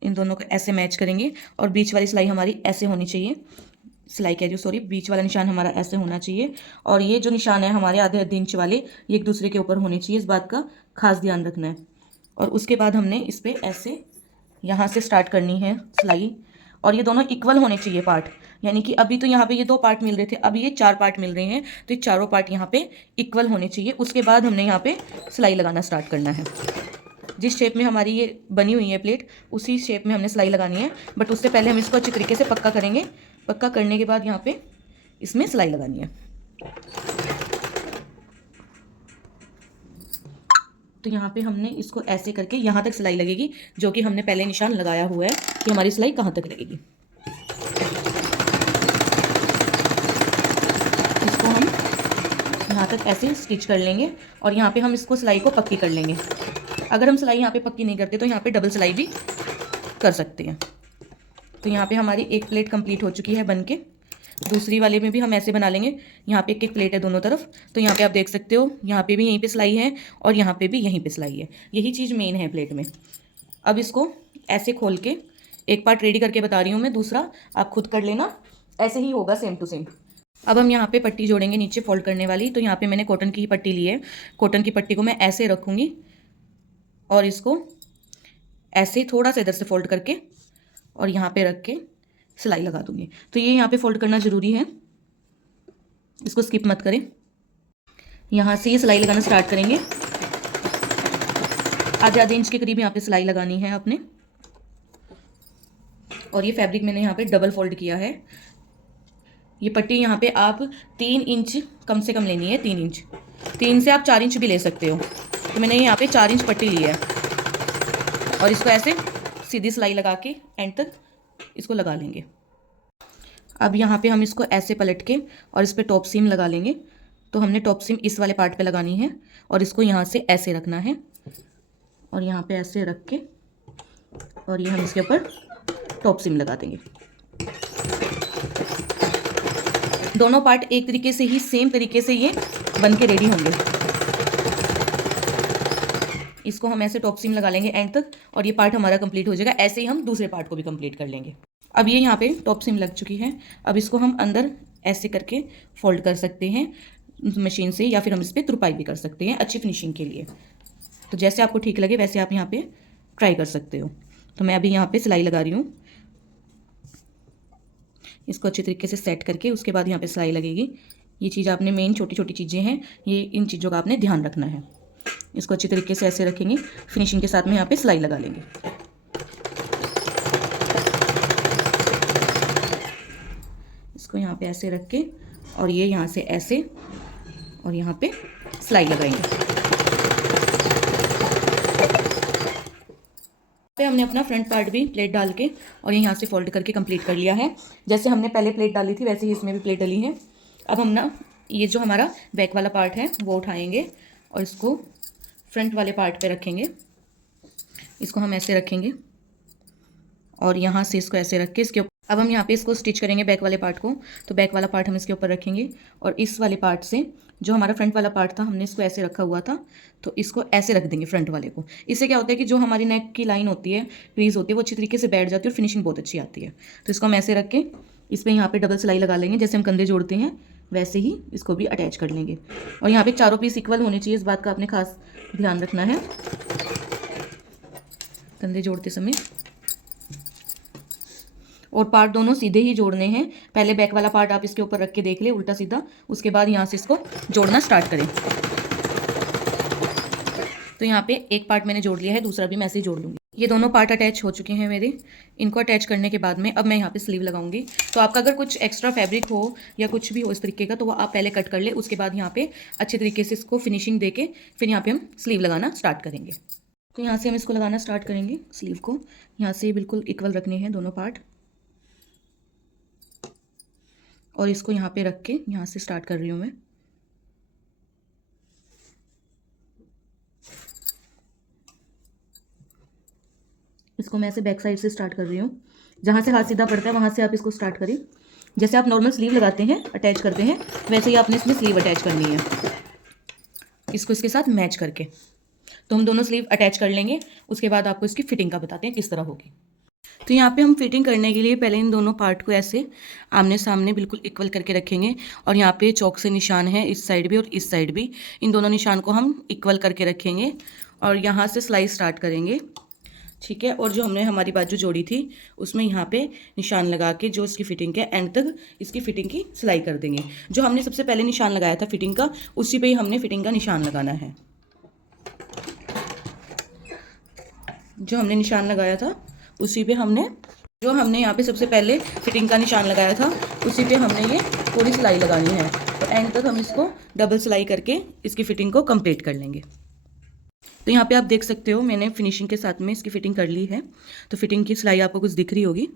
इन दोनों को ऐसे मैच करेंगे और बीच वाली सिलाई हमारी ऐसे होनी चाहिए, सिलाई कह रही हूँ सॉरी, बीच वाला निशान हमारा ऐसे होना चाहिए। और ये जो निशान है हमारे आधे इंच वाले, ये एक दूसरे के ऊपर होने चाहिए, इस बात का खास ध्यान रखना है। और उसके बाद हमने इस पर ऐसे यहाँ से स्टार्ट करनी है सिलाई, और ये दोनों इक्वल होने चाहिए पार्ट। यानी कि अभी तो यहाँ पे ये 2 पार्ट मिल रहे थे, अब ये 4 पार्ट मिल रहे हैं, तो ये चारों पार्ट यहाँ पे इक्वल होने चाहिए। उसके बाद हमने यहाँ पे सिलाई लगाना स्टार्ट करना है। जिस शेप में हमारी ये बनी हुई है प्लेट, उसी शेप में हमने सिलाई लगानी है, बट उससे पहले हम इसको अच्छे तरीके से पक्का करेंगे। पक्का करने के बाद यहाँ पे इसमें सिलाई लगानी है। तो यहाँ पे हमने इसको ऐसे करके यहाँ तक सिलाई लगेगी, जो कि हमने पहले निशान लगाया हुआ है कि हमारी सिलाई कहाँ तक लगेगी। इसको हम यहाँ तक ऐसे स्टिच कर लेंगे और यहाँ पे हम इसको सिलाई को पक्की कर लेंगे। अगर हम सिलाई यहाँ पे पक्की नहीं करते तो यहाँ पे डबल सिलाई भी कर सकते हैं। तो यहाँ पे हमारी एक प्लेट कंप्लीट हो चुकी है बनके। दूसरी वाले में भी हम ऐसे बना लेंगे। यहाँ पे एक प्लेट है दोनों तरफ, तो यहाँ पे आप देख सकते हो, यहाँ पे भी यहीं पे सिलाई है और यहाँ पे भी यहीं पे सिलाई है। यही चीज़ मेन है प्लेट में। अब इसको ऐसे खोल के एक पार्ट रेडी करके बता रही हूँ मैं, दूसरा आप खुद कर लेना, ऐसे ही होगा सेम टू सेम। अब हम यहाँ पे पट्टी जोड़ेंगे नीचे फोल्ड करने वाली। तो यहाँ पे मैंने कॉटन की पट्टी ली है। कॉटन की पट्टी को मैं ऐसे रखूँगी और इसको ऐसे थोड़ा सा इधर से फोल्ड करके और यहाँ पे रख के सिलाई लगा दूंगी। तो ये यहाँ पे फोल्ड करना ज़रूरी है, इसको स्किप मत करें। यहाँ से ये सिलाई लगाना स्टार्ट करेंगे। आधे इंच के करीब यहाँ पे सिलाई लगानी है आपने। और ये फैब्रिक मैंने यहाँ पे डबल फोल्ड किया है, ये पट्टी यहाँ पे आप 3 इंच कम से कम लेनी है, 3 इंच, 3 से आप 4 इंच भी ले सकते हो। तो मैंने यहाँ पे 4 इंच पट्टी ली है और इसको ऐसे सीधी सिलाई लगा के एंड तक इसको लगा लेंगे। अब यहाँ पे हम इसको ऐसे पलट के और इस पर टॉप सीम लगा लेंगे। तो हमने टॉप सीम इस वाले पार्ट पे लगानी है और इसको यहाँ से ऐसे रखना है और यहाँ पे ऐसे रख के और ये हम इसके ऊपर टॉप सीम लगा देंगे। दोनों पार्ट एक तरीके से ही सेम तरीके से ये बन के रेडी होंगे। इसको हम ऐसे टॉप सीम लगा लेंगे एंड तक और ये पार्ट हमारा कंप्लीट हो जाएगा। ऐसे ही हम दूसरे पार्ट को भी कंप्लीट कर लेंगे। अब ये यहाँ पे टॉप सीम लग चुकी है। अब इसको हम अंदर ऐसे करके फोल्ड कर सकते हैं मशीन से, या फिर हम इस पर तुरपाई भी कर सकते हैं अच्छी फिनिशिंग के लिए। तो जैसे आपको ठीक लगे वैसे आप यहाँ पे ट्राई कर सकते हो। तो मैं अभी यहाँ पे सिलाई लगा रही हूँ। इसको अच्छे तरीके से सेट करके उसके बाद यहाँ पे सिलाई लगेगी। ये चीज़ आपने मेन छोटी छोटी चीज़ें हैं, ये इन चीज़ों का आपने ध्यान रखना है। इसको अच्छी तरीके से ऐसे रखेंगे, फिनिशिंग के साथ में यहाँ पे सिलाई लगा लेंगे। इसको यहाँ पे ऐसे रख के और ये यहाँ से ऐसे और यहाँ पे सिलाई लगाएंगे। पे हमने अपना फ्रंट पार्ट भी प्लेट डाल के और यहाँ से फोल्ड करके कंप्लीट कर लिया है। जैसे हमने पहले प्लेट डाली थी वैसे ही इसमें भी प्लेट डली है। अब हम ना ये जो हमारा बैक वाला पार्ट है वो उठाएंगे और इसको फ्रंट वाले पार्ट पे रखेंगे। इसको हम ऐसे रखेंगे और यहाँ से इसको ऐसे रख के इसके ऊपर अब हम यहाँ पे इसको स्टिच करेंगे बैक वाले पार्ट को। तो बैक वाला पार्ट हम इसके ऊपर रखेंगे और इस वाले पार्ट से जो हमारा फ्रंट वाला पार्ट था हमने इसको ऐसे रखा हुआ था, तो इसको ऐसे रख देंगे फ्रंट वाले को। इससे क्या होता है कि जो हमारी नेक की लाइन होती है, क्रीज होती है, वो अच्छी तरीके से बैठ जाती है और फिनिशिंग बहुत अच्छी आती है। तो इसको हम ऐसे रख के इस पर यहाँ पे डबल सिलाई लगा लेंगे। जैसे हम कंधे जोड़ते हैं वैसे ही इसको भी अटैच कर लेंगे। और यहाँ पे चारों पीस इक्वल होने चाहिए, इस बात का आपने खास ध्यान रखना है कंधे जोड़ते समय। और पार्ट दोनों सीधे ही जोड़ने हैं। पहले बैक वाला पार्ट आप इसके ऊपर रख के देख ले उल्टा सीधा, उसके बाद यहाँ से इसको जोड़ना स्टार्ट करें। तो यहाँ पे एक पार्ट मैंने जोड़ लिया है, दूसरा भी मैं ऐसे ही जोड़ लूँगी। ये दोनों पार्ट अटैच हो चुके हैं मेरे। इनको अटैच करने के बाद में अब मैं यहाँ पे स्लीव लगाऊंगी। तो आपका अगर कुछ एक्स्ट्रा फैब्रिक हो या कुछ भी हो इस तरीके का तो वो आप पहले कट कर ले, उसके बाद यहाँ पे अच्छे तरीके से इसको फिनिशिंग दे के फिर यहाँ पे हम स्लीव लगाना स्टार्ट करेंगे। तो यहाँ से हम इसको लगाना स्टार्ट करेंगे। स्लीव को यहाँ से बिल्कुल इक्वल रखने हैं दोनों पार्ट और इसको यहाँ पे रख के यहाँ से स्टार्ट कर रही हूँ मैं। इसको मैं ऐसे बैक साइड से स्टार्ट कर रही हूँ। जहाँ से हाथ सीधा पड़ता है वहाँ से आप इसको स्टार्ट करें। जैसे आप नॉर्मल स्लीव लगाते हैं, अटैच करते हैं, वैसे ही आपने इसमें स्लीव अटैच करनी है, इसको इसके साथ मैच करके। तो हम दोनों स्लीव अटैच कर लेंगे, उसके बाद आपको इसकी फिटिंग का बताते हैं किस तरह होगी। तो यहाँ पे हम फिटिंग करने के लिए पहले इन दोनों पार्ट को ऐसे आमने सामने बिल्कुल इक्वल करके रखेंगे और यहाँ पे चौक से निशान है इस साइड भी और इस साइड भी। इन दोनों निशान को हम इक्वल करके रखेंगे और यहाँ से सिलाई स्टार्ट करेंगे, ठीक है। और जो हमने हमारी बाजू जोड़ी थी उसमें यहाँ पे निशान लगा के जो इसकी फिटिंग है एंड तक इसकी फिटिंग की सिलाई कर देंगे। जो हमने सबसे पहले निशान लगाया था फिटिंग का, उसी पे ही हमने फिटिंग का निशान लगाना है। जो हमने निशान लगाया था उसी पे हमने यहाँ पे सबसे पहले फिटिंग का निशान लगाया था उसी पे हमने ये पूरी सिलाई लगानी है। तो एंड तक हम इसको डबल सिलाई करके इसकी फिटिंग को कंप्लीट कर लेंगे। तो यहाँ पे आप देख सकते हो मैंने फिनिशिंग के साथ में इसकी फिटिंग कर ली है। तो फिटिंग की सिलाई आपको कुछ दिख रही होगी।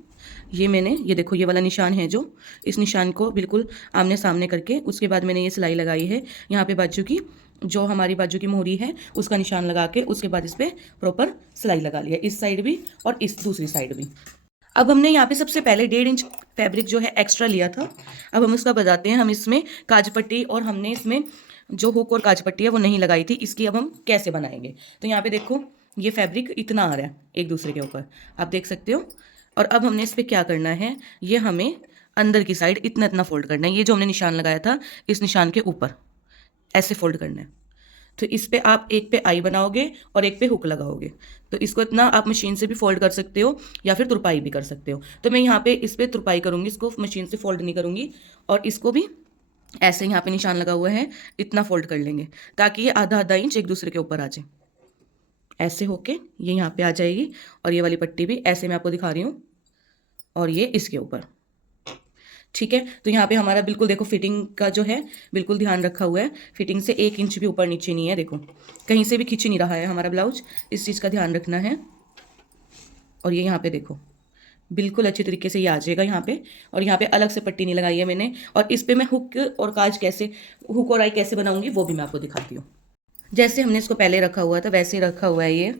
ये देखो ये वाला निशान है, जो इस निशान को बिल्कुल आमने सामने करके उसके बाद मैंने ये सिलाई लगाई है। यहाँ पे बाजू की जो हमारी बाजू की मोहरी है उसका निशान लगा के उसके बाद इस पर प्रॉपर सिलाई लगा लिया, इस साइड भी और इस दूसरी साइड भी। अब हमने यहाँ पे सबसे पहले 1.5 इंच फैब्रिक जो है एक्स्ट्रा लिया था। अब हम उसका बताते हैं। हम इसमें काज पट्टी और हमने इसमें जो हुक और काज पट्टी है वो नहीं लगाई थी, इसकी अब हम कैसे बनाएंगे। तो यहाँ पे देखो ये फैब्रिक इतना आ रहा है एक दूसरे के ऊपर, आप देख सकते हो। और अब हमने इस पर क्या करना है, ये हमें अंदर की साइड इतना इतना फोल्ड करना है। ये जो हमने निशान लगाया था इस निशान के ऊपर ऐसे फोल्ड करना है। तो इस पे आप एक पे आई बनाओगे और एक पे हुक लगाओगे। तो इसको इतना आप मशीन से भी फोल्ड कर सकते हो या फिर तुरपाई भी कर सकते हो। तो मैं यहाँ पे इस पे तुरपाई करूँगी, इसको मशीन से फोल्ड नहीं करूँगी। और इसको भी ऐसे यहाँ पे निशान लगा हुआ है इतना फोल्ड कर लेंगे ताकि ये आधा आधा इंच एक दूसरे के ऊपर आ जाए। ऐसे होके ये यहाँ पे आ जाएगी और ये वाली पट्टी भी ऐसे मैं आपको दिखा रही हूँ और ये इसके ऊपर, ठीक है। तो यहाँ पे हमारा बिल्कुल देखो फिटिंग का जो है बिल्कुल ध्यान रखा हुआ है, फिटिंग से 1 इंच भी ऊपर नीचे नहीं है, देखो कहीं से भी खींच नहीं रहा है हमारा ब्लाउज, इस चीज़ का ध्यान रखना है। और ये यहाँ पे देखो बिल्कुल अच्छे तरीके से ये आ जाएगा यहाँ पे। और यहाँ पे अलग से पट्टी नहीं लगाई है मैंने। और इस पे मैं हुक और काज कैसे, हुक और आई कैसे बनाऊंगी वो भी मैं आपको दिखाती हूँ। जैसे हमने इसको पहले रखा हुआ था वैसे ही रखा हुआ है ये,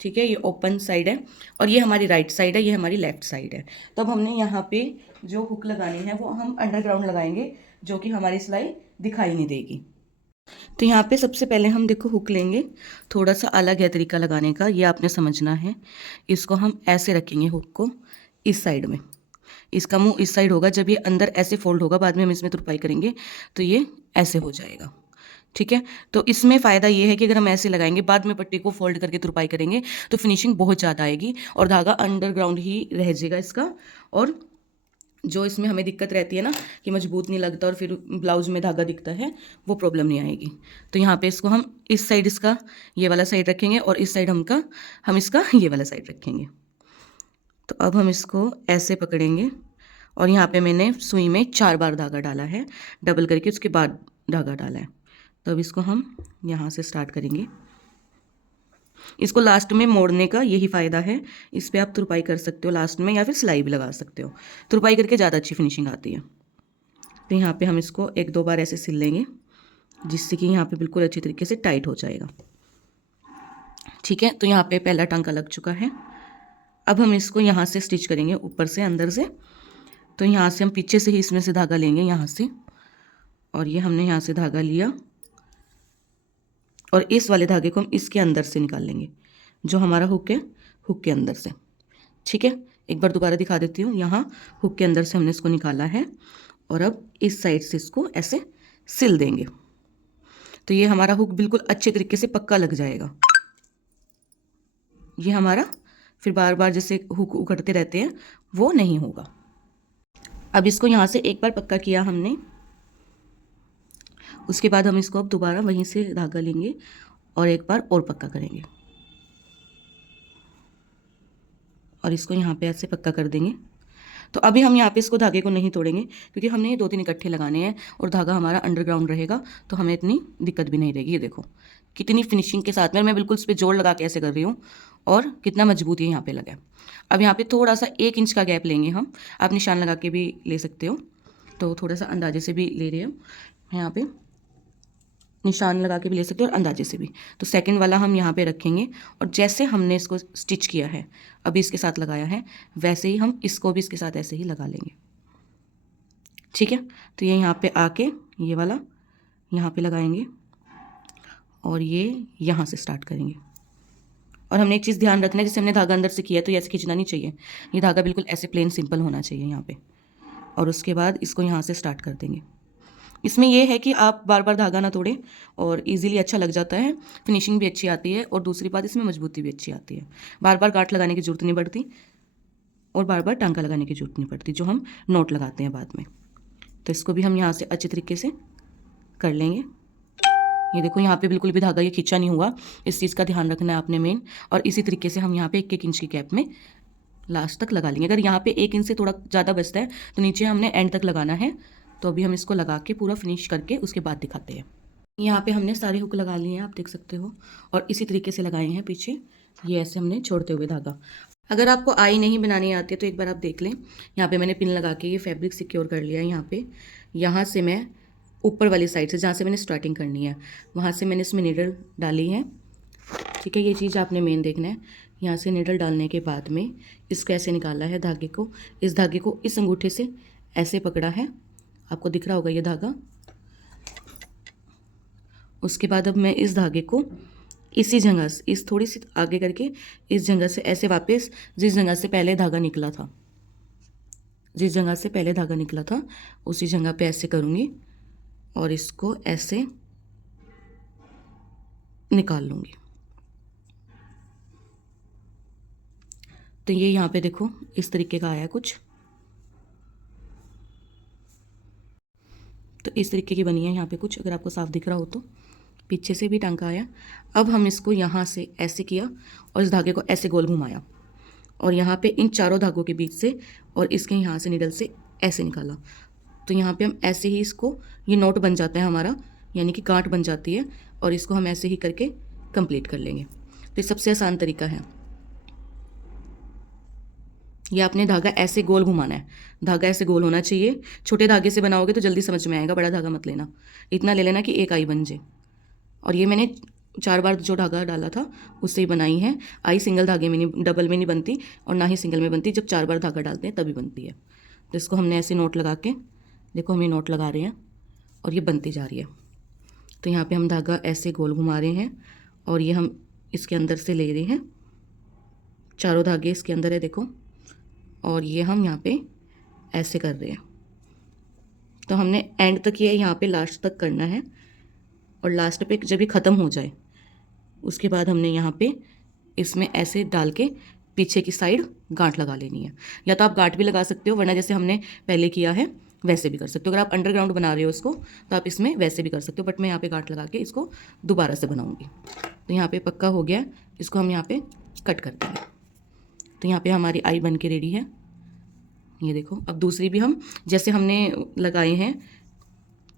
ठीक है। ये ओपन साइड है और ये हमारी राइट साइड है, ये हमारी लेफ्ट साइड है। तो अब हमने यहाँ पे जो हुक लगानी है वो हम अंडरग्राउंड लगाएंगे, जो कि हमारी सिलाई दिखाई नहीं देगी। तो यहाँ पे सबसे पहले हम देखो हुक लेंगे, थोड़ा सा अलग है तरीका लगाने का, ये आपने समझना है। इसको हम ऐसे रखेंगे हुक को इस साइड में, इसका मुंह इस साइड होगा, जब ये अंदर ऐसे फोल्ड होगा बाद में हम इसमें तुरपाई करेंगे तो ये ऐसे हो जाएगा, ठीक है। तो इसमें फ़ायदा ये है कि अगर हम ऐसे लगाएंगे बाद में पट्टी को फोल्ड करके तुरपाई करेंगे तो फिनिशिंग बहुत ज़्यादा आएगी और धागा अंडरग्राउंड ही रह जाएगा इसका। और जो इसमें हमें दिक्कत रहती है ना कि मजबूत नहीं लगता और फिर ब्लाउज में धागा दिखता है, वो प्रॉब्लम नहीं आएगी। तो यहाँ पे इसको हम इस साइड इसका ये वाला साइड रखेंगे और इस साइड हम इसका ये वाला साइड रखेंगे। तो अब हम इसको ऐसे पकड़ेंगे और यहाँ पे मैंने सुई में 4 बार धागा डाला है, डबल करके उसके बाद धागा डाला है। तो अब इसको हम यहाँ से स्टार्ट करेंगे। इसको लास्ट में मोड़ने का यही फ़ायदा है, इस पर आप तुरपाई कर सकते हो लास्ट में या फिर सिलाई भी लगा सकते हो, तुरपाई करके ज़्यादा अच्छी फिनिशिंग आती है। तो यहाँ पे हम इसको 1-2 बार ऐसे सिल लेंगे जिससे कि यहाँ पे बिल्कुल अच्छी तरीके से टाइट हो जाएगा, ठीक है। तो यहाँ पे पहला टांका लग चुका है। अब हम इसको यहाँ से स्टिच करेंगे ऊपर से अंदर से। तो यहाँ से हम पीछे से ही इसमें से धागा लेंगे यहाँ से, और ये हमने यहाँ से धागा लिया और इस वाले धागे को हम इसके अंदर से निकाल लेंगे, जो हमारा हुक है हुक के अंदर से, ठीक है। एक बार दोबारा दिखा देती हूँ, यहाँ हुक के अंदर से हमने इसको निकाला है और अब इस साइड से इसको ऐसे सिल देंगे। तो ये हमारा हुक बिल्कुल अच्छे तरीके से पक्का लग जाएगा। ये हमारा फिर बार बार जैसे हुक उखड़ते रहते हैं वो नहीं होगा। अब इसको यहाँ से एक बार पक्का किया हमने, उसके बाद हम इसको अब दोबारा वहीं से धागा लेंगे और एक बार और पक्का करेंगे और इसको यहाँ पे ऐसे पक्का कर देंगे। तो अभी हम यहाँ पे इसको धागे को नहीं तोड़ेंगे क्योंकि हमने ये 2-3 इकट्ठे लगाने हैं और धागा हमारा अंडरग्राउंड रहेगा, तो हमें इतनी दिक्कत भी नहीं रहेगी। ये देखो कितनी फिनिशिंग के साथ में मैं बिल्कुल इस पर जोड़ लगा के ऐसे कर रही हूँ और कितना मजबूत ये यहाँ पे लगा है। अब यहाँ पे थोड़ा सा 1 इंच का गैप लेंगे हम, आप निशान लगा के भी ले सकते हो, तो थोड़ा सा अंदाजे से भी ले रहे हो, यहाँ पे निशान लगा के भी ले सकते हो और अंदाजे से भी। तो सेकंड वाला हम यहाँ पे रखेंगे और जैसे हमने इसको स्टिच किया है अभी इसके साथ लगाया है, वैसे ही हम इसको भी इसके साथ ऐसे ही लगा लेंगे, ठीक है। तो ये यहाँ पे आके ये वाला यहाँ पे लगाएंगे और ये यहाँ से स्टार्ट करेंगे। और हमने एक चीज़ ध्यान रखना है, जैसे हमने धागा अंदर से किया तो ये ऐसे खींचना नहीं चाहिए, ये धागा बिल्कुल ऐसे प्लेन सिंपल होना चाहिए यहाँ पे। और उसके बाद इसको यहाँ से स्टार्ट कर देंगे। इसमें यह है कि आप बार बार धागा ना तोड़ें और इजीली अच्छा लग जाता है, फिनिशिंग भी अच्छी आती है और दूसरी बात इसमें मजबूती भी अच्छी आती है। बार बार गांठ लगाने की जरूरत नहीं पड़ती और बार बार टांका लगाने की जरूरत नहीं पड़ती, जो हम नोट लगाते हैं बाद में। तो इसको भी हम यहाँ से अच्छे तरीके से कर लेंगे। ये देखो यहाँ पे बिल्कुल भी धागा ये खींचा नहीं हुआ, इस चीज़ का ध्यान रखना है आपने मेन। और इसी तरीके से हम यहाँ पे 1-1 इंच की गैप में लास्ट तक लगा लेंगे। अगर यहाँ पे 1 इंच से थोड़ा ज़्यादा बचता है तो नीचे हमने एंड तक लगाना है। तो अभी हम इसको लगा के पूरा फिनिश करके उसके बाद दिखाते हैं। यहाँ पे हमने सारे हुक लगा लिए हैं, आप देख सकते हो, और इसी तरीके से लगाए हैं पीछे, ये ऐसे हमने छोड़ते हुए धागा। अगर आपको आई नहीं बनानी आती है तो एक बार आप देख लें, यहाँ पे मैंने पिन लगा के ये फैब्रिक सिक्योर कर लिया है। यहाँ से मैं ऊपर वाली साइड से जहाँ से मैंने स्टार्टिंग करनी है वहाँ से मैंने इसमें नीडल डाली है, ठीक है। ये चीज़ आपने मेन देखना है। यहाँ से नीडल डालने के बाद में इसको ऐसे निकाला है धागे को, इस धागे को इस अंगूठे से ऐसे पकड़ा है, आपको दिख रहा होगा ये धागा। उसके बाद अब मैं इस धागे को इसी जगह से, इस थोड़ी सी आगे करके इस जगह से ऐसे वापस जिस जगह से पहले धागा निकला था, जिस जगह से पहले धागा निकला था उसी जगह पे ऐसे करूँगी और इसको ऐसे निकाल लूँगी। तो ये यहाँ पे देखो इस तरीके का आया कुछ, तो इस तरीके की बनी है यहाँ पे कुछ, अगर आपको साफ दिख रहा हो तो। पीछे से भी टांका आया। अब हम इसको यहाँ से ऐसे किया और इस धागे को ऐसे गोल घुमाया और यहाँ पे इन चारों धागों के बीच से और इसके यहाँ से नीडल से ऐसे निकाला, तो यहाँ पे हम ऐसे ही इसको, ये नोट बन जाता है हमारा, यानी कि गांठ बन जाती है, और इसको हम ऐसे ही करके कंप्लीट कर लेंगे। तो ये सबसे आसान तरीका है। ये आपने धागा ऐसे गोल घुमाना है, धागा ऐसे गोल होना चाहिए। छोटे धागे से बनाओगे तो जल्दी समझ में आएगा, बड़ा धागा मत लेना, इतना ले लेना कि एक आई बन जाए। और ये मैंने 4 बार जो धागा डाला था उससे ही बनाई है। आई सिंगल धागे में नहीं, डबल में नहीं बनती, और ना ही सिंगल में बनती, जब 4 बार धागा डालते हैं तभी बनती है। तो इसको हमने ऐसे नोट लगा के, देखो हम ये नोट लगा रहे हैं और ये बनती जा रही है। तो यहाँ पे हम धागा ऐसे गोल घुमा रहे हैं और ये हम इसके अंदर से ले रहे हैं, चारों धागे इसके अंदर है देखो, और ये हम यहाँ पे ऐसे कर रहे हैं। तो हमने एंड तक ये यहाँ पे लास्ट तक करना है, और लास्ट पे जब ये ख़त्म हो जाए उसके बाद हमने यहाँ पे इसमें ऐसे डाल के पीछे की साइड गांठ लगा लेनी है। या तो आप गांठ भी लगा सकते हो, वरना जैसे हमने पहले किया है वैसे भी कर सकते हो। अगर आप अंडरग्राउंड बना रहे हो इसको तो आप इसमें वैसे भी कर सकते हो, बट मैं यहाँ पे गांठ लगा के इसको दोबारा से बनाऊँगी। तो यहाँ पे पक्का हो गया, इसको हम यहाँ पे कट कर देंगे। तो यहाँ पे हमारी आई बन के रेडी है, ये देखो। अब दूसरी भी हम जैसे हमने लगाए हैं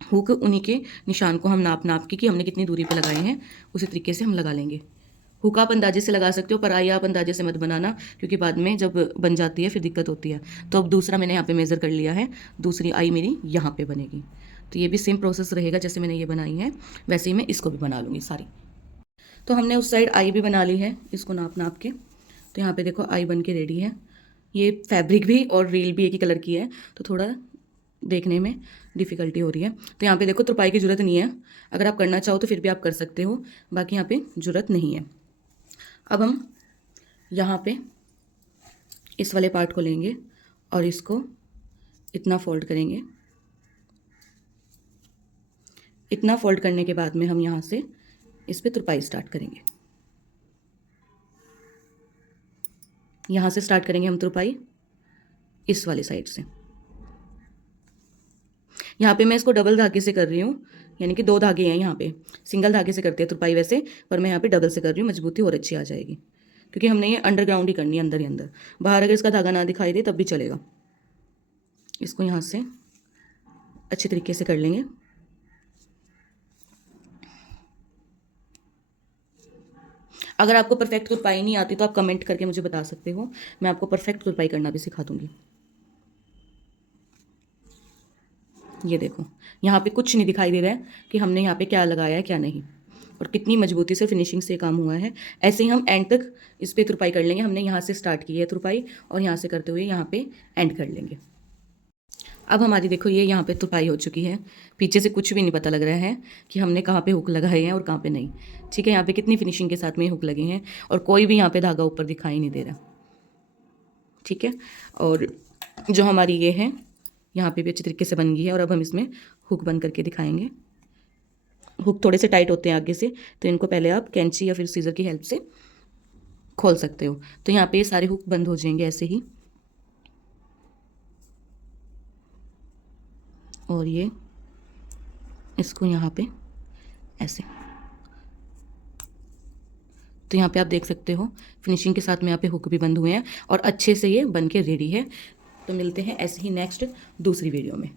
हुक, उन्हीं के निशान को हम नाप के कि हमने कितनी दूरी पे लगाए हैं उसी तरीके से हम लगा लेंगे। हुक आप अंदाजे से लगा सकते हो, पर आई आप अंदाजे से मत बनाना, क्योंकि बाद में जब बन जाती है फिर दिक्कत होती है। तो अब दूसरा मैंने यहाँ पे मेज़र कर लिया है, दूसरी आई मेरी यहाँ पे बनेगी। तो ये भी सेम प्रोसेस रहेगा, जैसे मैंने ये बनाई है वैसे ही मैं इसको भी बना लूँगी सारी। तो हमने उस साइड आई भी बना ली है, इसको नाप के। तो यहाँ पे देखो आई बन के रेडी है। ये फैब्रिक भी और रील भी एक ही कलर की है, तो थोड़ा देखने में डिफ़िकल्टी हो रही है। तो यहाँ पे देखो तुरपाई की ज़रूरत नहीं है, अगर आप करना चाहो तो फिर भी आप कर सकते हो, बाकी यहाँ पे ज़रूरत नहीं है। अब हम यहाँ पे इस वाले पार्ट को लेंगे और इसको इतना फोल्ड करेंगे। इतना फोल्ड करने के बाद में हम यहाँ से इस पे तुरपाई स्टार्ट करेंगे। यहाँ से स्टार्ट करेंगे हम तुरपाई इस वाली साइड से। यहाँ पे मैं इसको डबल धागे से कर रही हूँ, यानी कि 2 धागे हैं यहाँ पे। सिंगल धागे से करते हैं तुरपाई वैसे, पर मैं यहाँ पे डबल से कर रही हूँ, मजबूती और अच्छी आ जाएगी, क्योंकि हमने ये अंडरग्राउंड ही करनी है, अंदर ही अंदर। बाहर अगर इसका धागा ना दिखाई दे तब भी चलेगा। इसको यहाँ से अच्छे तरीके से कर लेंगे। अगर आपको परफेक्ट तुरपाई नहीं आती तो आप कमेंट करके मुझे बता सकते हो, मैं आपको परफेक्ट तुरपाई करना भी सिखा दूँगी। ये देखो यहाँ पे कुछ नहीं दिखाई दे रहा है कि हमने यहाँ पे क्या लगाया है क्या नहीं, और कितनी मजबूती से फिनिशिंग से काम हुआ है। ऐसे ही हम एंड तक इस पे तुरपाई कर लेंगे। हमने यहाँ से स्टार्ट की है तुरपाई, और यहाँ से करते हुए यहाँ पे एंड कर लेंगे। अब हमारी देखो ये यहाँ पे तुरपाई हो चुकी है, पीछे से कुछ भी नहीं पता लग रहा है कि हमने कहाँ पे हुक लगाए हैं और कहाँ पे नहीं। ठीक है, यहाँ पे कितनी फिनिशिंग के साथ में हुक लगे हैं, और कोई भी यहाँ पे धागा ऊपर दिखाई नहीं दे रहा। ठीक है, और जो हमारी ये है यहाँ पे भी अच्छी तरीके से बन गई है। और अब हम इसमें हुक बंद करके दिखाएंगे। हुक थोड़े से टाइट होते हैं आगे से, तो इनको पहले आप कैंची या फिर सीजर की हेल्प से खोल सकते हो। तो यहाँ पे ये सारे हुक बंद हो जाएंगे ऐसे ही, और ये इसको यहाँ पे ऐसे। तो यहाँ पे आप देख सकते हो फिनिशिंग के साथ में यहाँ पे हुक भी बंद हुए हैं, और अच्छे से ये बन के रेडी है। तो मिलते हैं ऐसे ही नेक्स्ट दूसरी वीडियो में।